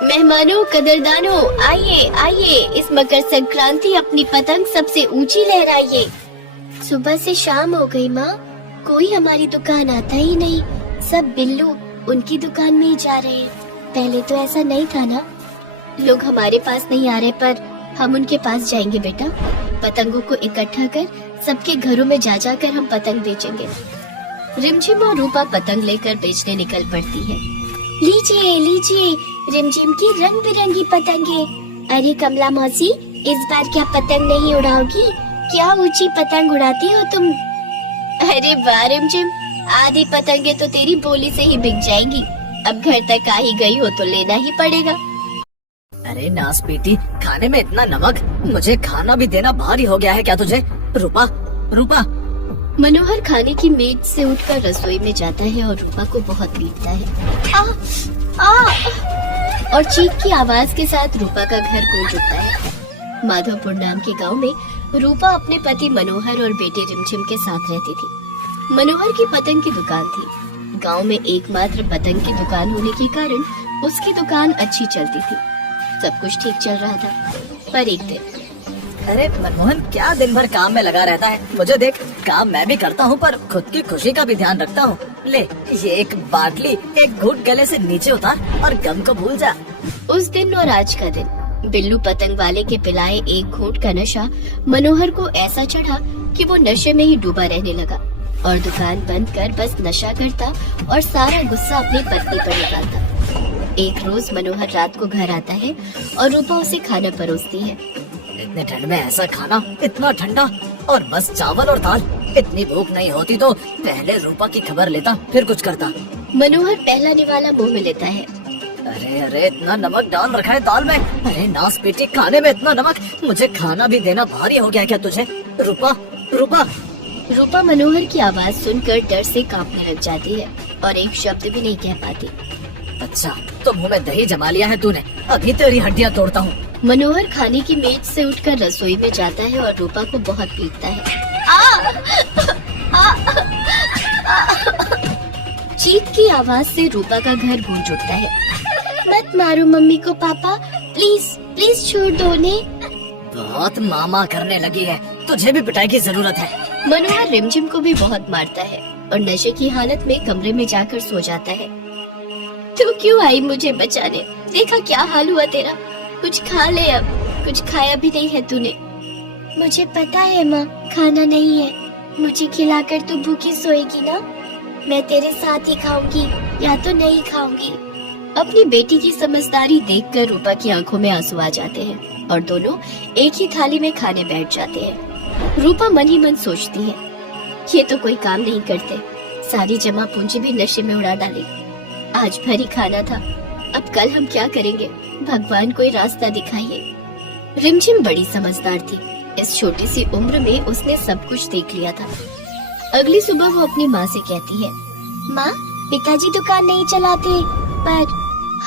मेहमानों, कदरदानों, आइए आइए, इस मकर संक्रांति अपनी पतंग सबसे ऊंची लहराइए। सुबह से शाम हो गई माँ, कोई हमारी दुकान आता ही नहीं। सब बिल्लू उनकी दुकान में ही जा रहे हैं। पहले तो ऐसा नहीं था ना। लोग हमारे पास नहीं आ रहे, पर हम उनके पास जाएंगे बेटा। पतंगों को इकट्ठा कर सबके घरों में जा जाकर हम पतंग बेचेंगे। रिमझिम और रूपा पतंग लेकर बेचने निकल पड़ती है। लीजिए लीजिए, रिमझिम की रंग बिरंगी पतंगे। अरे कमला मौसी, इस बार क्या पतंग नहीं उड़ाओगी? क्या ऊंची पतंग उड़ाती हो तुम। अरे वाह रिमझिम, आधी पतंगे तो तेरी बोली से ही बिक जाएंगी। अब घर तक आ ही गई हो तो लेना ही पड़ेगा। अरे नास बेटी, खाने में इतना नमक, मुझे खाना भी देना भारी हो गया है क्या तुझे? रूपा रूपा। मनोहर खाने की मेज से उठकर रसोई में जाता है और रूपा को बहुत पीटता है। और चीख की आवाज के साथ रूपा का घर गूंज उठता है। माधोपुर नाम के गांव में रूपा अपने पति मनोहर और बेटे रिमझिम के साथ रहती थी। मनोहर की पतंग की दुकान थी। गांव में एकमात्र पतंग की दुकान होने के कारण उसकी दुकान अच्छी चलती थी। सब कुछ ठीक चल रहा था, पर एक दिन। अरे मनमोहन, क्या दिन भर काम में लगा रहता है? मुझे देख, काम मैं भी करता हूँ पर खुद की खुशी का भी ध्यान रखता हूँ। ले, ये एक बाटली, एक घूंट गले से नीचे उतार और गम को भूल जा। उस दिन और आज का दिन बिल्लू पतंग वाले के पिलाए एक घूंट का नशा मनोहर को ऐसा चढ़ा कि वो नशे में ही डूबा रहने लगा और दुकान बंद कर बस नशा करता और सारा गुस्सा अपनी पत्नी पर निकालता। एक रोज मनोहर रात को घर आता है और रूपा उसे खाना परोसती है। इतने ठंड में ऐसा खाना, इतना ठंडा, और बस चावल और दाल। इतनी भूख नहीं होती तो पहले रूपा की खबर लेता, फिर कुछ करता। मनोहर पहला निवाला मुंह में लेता है। अरे अरे, इतना नमक डाल रखा है दाल में। अरे नास बेटी, खाने में इतना नमक, मुझे खाना भी देना भारी हो गया क्या तुझे? रूपा रूपा। रूपा मनोहर की आवाज सुनकर डर से कांपने लग जाती है और एक शब्द भी नहीं कह पाती। अच्छा, तो मुंह में दही जमा लिया है तूने, अभी तेरी हड्डियां तोड़ता हूँ। मनोहर खाने की मेज से उठकर रसोई में जाता है और रूपा को बहुत पीटता है। चीख की आवाज से रूपा का घर गूंज उठता है। मत मारो मम्मी को पापा, प्लीज प्लीज छोड़ दो उन्हें। बहुत मामा करने लगी है, तुझे भी पिटाई की जरूरत है। मनोहर रिमझिम को भी बहुत मारता है और नशे की हालत में कमरे में जाकर सो जाता है। तू क्यों आई मुझे बचाने? देखा क्या हाल हुआ तेरा। कुछ खा ले, अब कुछ खाया भी नहीं है तूने। मुझे पता है माँ, खाना नहीं है। मुझे खिलाकर तू भूखी सोएगी ना? मैं तेरे साथ ही खाऊंगी या तो नहीं खाऊंगी। अपनी बेटी की समझदारी देखकर रूपा की आंखों में आंसू आ जाते हैं और दोनों एक ही थाली में खाने बैठ जाते हैं। रूपा मन ही मन सोचती है, ये तो कोई काम नहीं करते, सारी जमा पूंजी भी नशे में उड़ा डाली। आज भर ही खाना था, अब कल हम क्या करेंगे? भगवान कोई रास्ता दिखाइए। रिमझिम बड़ी समझदार थी। इस छोटी सी उम्र में उसने सब कुछ देख लिया था। अगली सुबह वो अपनी माँ से कहती है, माँ, पिताजी दुकान नहीं चलाते, पर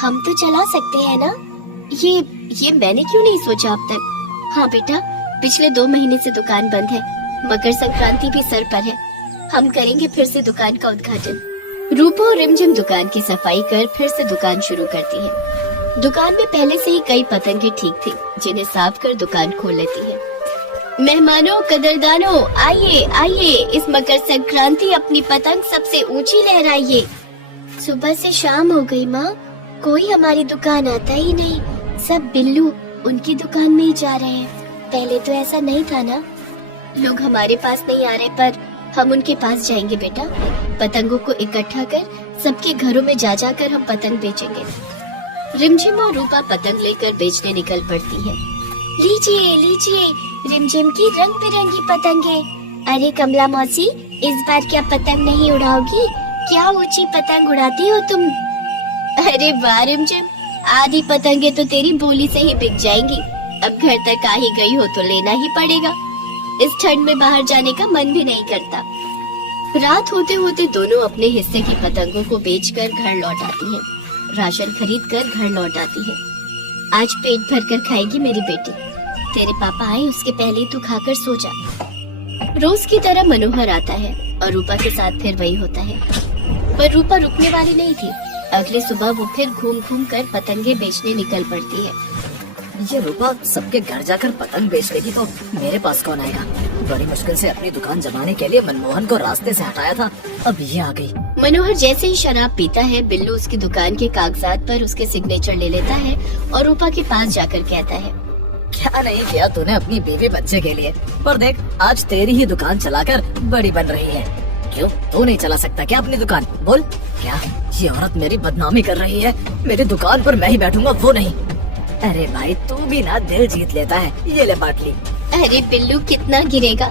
हम तो चला सकते हैं ना? ये मैंने क्यों नहीं सोचा अब तक। हाँ बेटा, पिछले 2 महीने से दुकान बंद है, मकर संक्रांति भी सर पर है, हम करेंगे फिर से दुकान का उद्घाटन। रूपा और रिमझिम दुकान की सफाई कर फिर से दुकान शुरू करती है। दुकान में पहले से ही कई पतंगे ठीक थी, जिन्हें साफ कर दुकान खोल लेती है। मेहमानों, कदरदानों, आइए आइए, इस मकर संक्रांति अपनी पतंग सबसे ऊंची लहराइए। सुबह से शाम हो गई माँ, कोई हमारी दुकान आता ही नहीं। सब बिल्लू उनकी दुकान में ही जा रहे हैं। पहले तो ऐसा नहीं था ना। लोग हमारे पास नहीं आ रहे, पर हम उनके पास जाएंगे बेटा। पतंगों को इकट्ठा कर सबके घरों में जा जाकर हम पतंग बेचेंगे। रिमझिम और रूपा पतंग लेकर बेचने निकल पड़ती है। लीजिए लीजिए, रिमझिम की रंग बिरंगी पतंगे। अरे कमला मौसी, इस बार क्या पतंग नहीं उड़ाओगी? क्या ऊंची पतंग उड़ाती हो तुम। अरे वाह रिमझिम, आधी पतंगे तो तेरी बोली से ही बिक जाएंगी। अब घर तक आ ही गई हो तो लेना ही पड़ेगा। इस ठंड में बाहर जाने का मन भी नहीं करता। रात होते होते दोनों अपने हिस्से की पतंगों को बेचकर घर लौट आती हैं। राशन खरीद कर घर लौट आती है। आज पेट भर कर खाएगी मेरी बेटी। तेरे पापा आए उसके पहले तू खाकर सो जा। रोज की तरह मनोहर आता है और रूपा के साथ फिर वही होता है। पर रूपा रुकने वाली नहीं थी। अगली सुबह वो फिर घूम घूम कर पतंगे बेचने निकल पड़ती है। ये रूपा सबके घर जाकर पतंग बेच लेगी तो मेरे पास कौन आएगा। बड़ी मुश्किल से अपनी दुकान जमाने के लिए मनमोहन को रास्ते से हटाया था, अब ये आ गई। मनोहर जैसे ही शराब पीता है, बिल्लू उसकी दुकान के कागजात पर उसके सिग्नेचर ले लेता है और रूपा के पास जाकर कहता है, क्या नहीं किया तूने अपनी बीवी बच्चे के लिए, पर देख आज तेरी ही दुकान चलाकर बड़ी बन रही है। क्यों तू नहीं चला सकता क्या अपनी दुकान? बोल। क्या ये औरत मेरी बदनामी कर रही है? मेरी दुकान पर मैं ही बैठूंगा, वो नहीं। अरे भाई तू भी ना दिल जीत लेता है, ये ले बाटली। अरे बिल्लू कितना गिरेगा,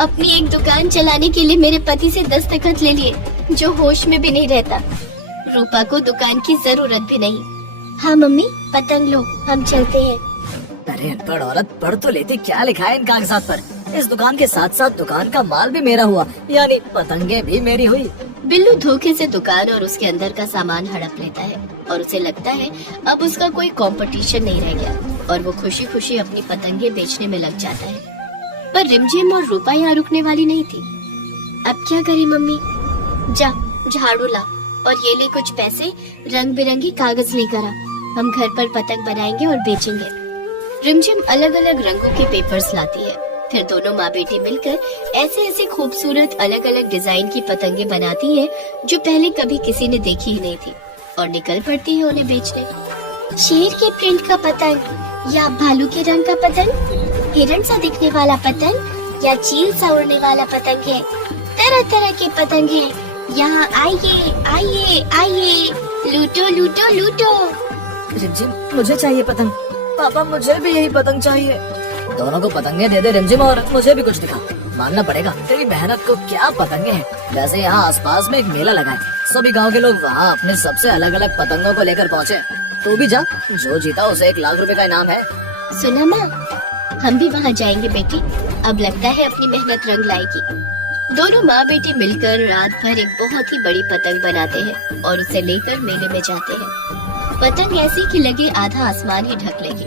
अपनी एक दुकान चलाने के लिए मेरे पति से दस्तखत ले लिए, जो होश में भी नहीं रहता। रूपा को दुकान की जरूरत भी नहीं। हाँ मम्मी पतंग लो, हम चलते हैं। अरे अनपढ़ औरत, पढ़ तो लेती, क्या लिखा है इन कागजात पर? इस दुकान के साथ साथ दुकान का माल भी मेरा हुआ, यानी पतंगे भी मेरी हुई। बिल्लू धोखे से दुकान और उसके अंदर का सामान हड़प लेता है और उसे लगता है अब उसका कोई कंपटीशन नहीं रह गया और वो खुशी खुशी अपनी पतंगे बेचने में लग जाता है। पर रिमझिम और रूपा यहाँ रुकने वाली नहीं थी। अब क्या करे मम्मी? जा झाड़ू ला और ये ले कुछ पैसे, रंग बिरंगी कागज लेकर आ, हम घर पर पतंग बनाएंगे और बेचेंगे। रिमझिम अलग अलग रंगों के पेपर्स लाती है, फिर दोनों माँ बेटी मिलकर ऐसे ऐसे खूबसूरत अलग अलग डिजाइन की पतंगे बनाती है जो पहले कभी किसी ने देखी ही नहीं थी, और निकल पड़ती है उन्हें बेचने। शेर के प्रिंट का पतंग या भालू के रंग का पतंग, हिरण सा दिखने वाला पतंग या चील सा उड़ने वाला पतंग है, तरह तरह के पतंग है। यहाँ आइए आइए आइए, लूटो लूटो लूटो। रिमझिम मुझे चाहिए पतंग। पापा मुझे भी यही पतंग चाहिए। दोनों को पतंगे दे दे रिमझिम, और मुझे भी कुछ दिखा। मानना पड़ेगा तेरी मेहनत को, क्या पतंगे हैं। वैसे यहाँ आसपास में एक मेला लगा है, सभी गांव के लोग वहाँ अपने सबसे अलग अलग पतंगों को लेकर पहुँचे। तू भी जा, जो जीता उसे 1 लाख रुपए का इनाम है। सुना माँ, हम भी वहाँ जाएंगे बेटी, अब लगता है अपनी मेहनत रंग लाएगी। दोनों माँ बेटी मिलकर रात भर एक बहुत ही बड़ी पतंग बनाते हैं और उसे लेकर मेले में जाते हैं। पतंग ऐसी कि लगे आधा आसमान ही ढक लेगी।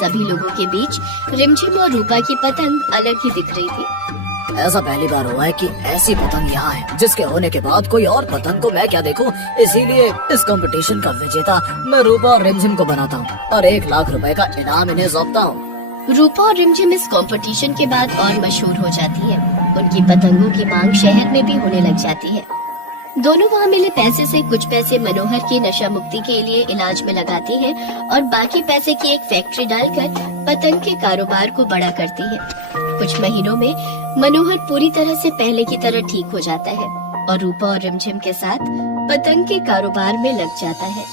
सभी लोगों के बीच रिमझिम और रूपा की पतंग अलग ही दिख रही थी। ऐसा पहली बार हुआ है कि ऐसी पतंग यहाँ है जिसके होने के बाद कोई और पतंग को मैं क्या देखूं, इसीलिए इस कंपटीशन का विजेता मैं रूपा और रिमझिम को बनाता हूँ और 1 लाख रुपए का इनाम इन्हें सौंपता हूँ। रूपा और रिमझिम इस कंपटीशन के बाद और मशहूर हो जाती है। उनकी पतंगों की मांग शहर में भी होने लग जाती है। दोनों वहाँ मिले पैसे से कुछ पैसे मनोहर की नशा मुक्ति के लिए इलाज में लगाती है और बाकी पैसे की एक फैक्ट्री डालकर पतंग के कारोबार को बड़ा करती है। कुछ महीनों में मनोहर पूरी तरह से पहले की तरह ठीक हो जाता है और रूपा और रिमझिम के साथ पतंग के कारोबार में लग जाता है।